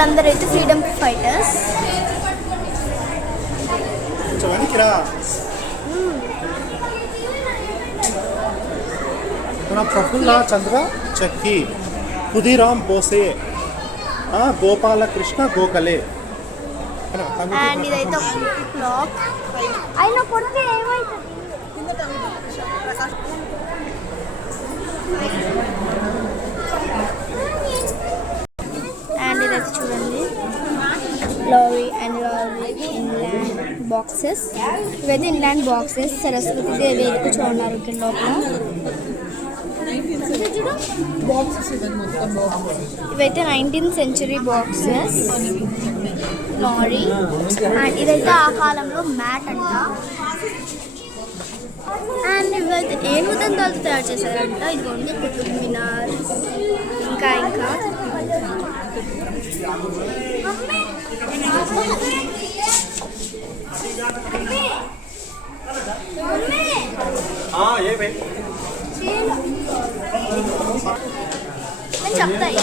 వీళ్ళందరూ అయితే freedom fighters. Prafulla Chandra Chaki, Khudiram Bose, Gopalakrishna Gokhale. And ఇదైతే ఒక క్లాక్. అయినా కొడితే ఏమవుతుంది? అండ్ ఇదైతే చూడండి lorry and lorry inland boxes. ఇవైతే ఇన్లాండ్ బాక్సెస్. సరస్వతి దేవి కూర్చోన్నారు ఇక్కడ లోపల. ఇవైతే 19th century boxes lorry. And ఇదైతే ఆ కాలంలో మ్యాట్ అంట. అండ్ ఇవైతే ఏనుగు దంతాలతో తయారు చేశారంట. ఇదిగోండి కుతుబ్ మినార్. ఇంకా ఇంకా చెప్తాయి.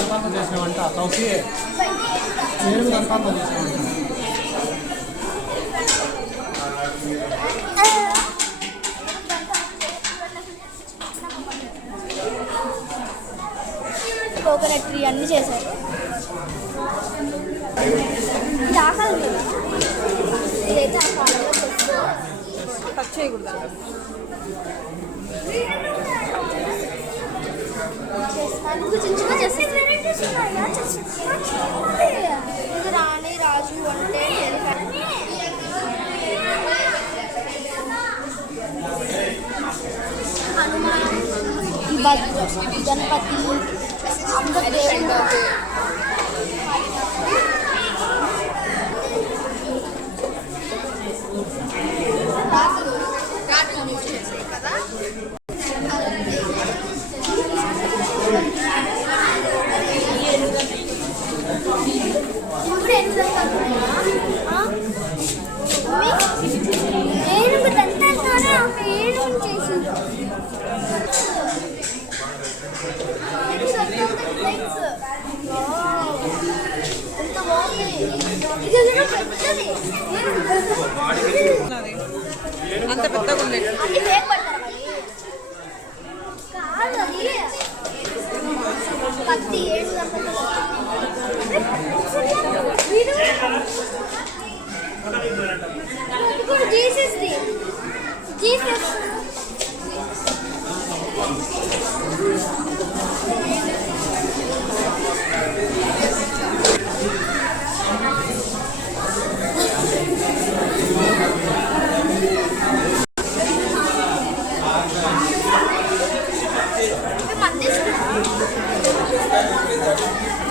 కోకోనట్ ట్రీ అన్నీ చేశారు. ఇది ఆకాలం కదా, ఇదైతే ఆ కాలంలో టచ్ చేయకూడదు. చిన్న చేస్తారు. ఇది రాణి రాజు అంటే హనుమాన్, గణపతి, అందరు దేవుడు. ఏనుగు దంతాలతోనే ఆమె ఏనుగుని చేసింది. ఎంత బాగుంది. ఇది పెద్దది, అంత పెద్దగా ఉంది. కాదు అది కత్తి. ఏనుగు జీసస్ జీసస్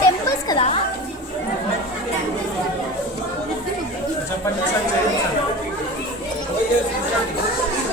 టెంపుల్స్ కదా. చెప్పండి.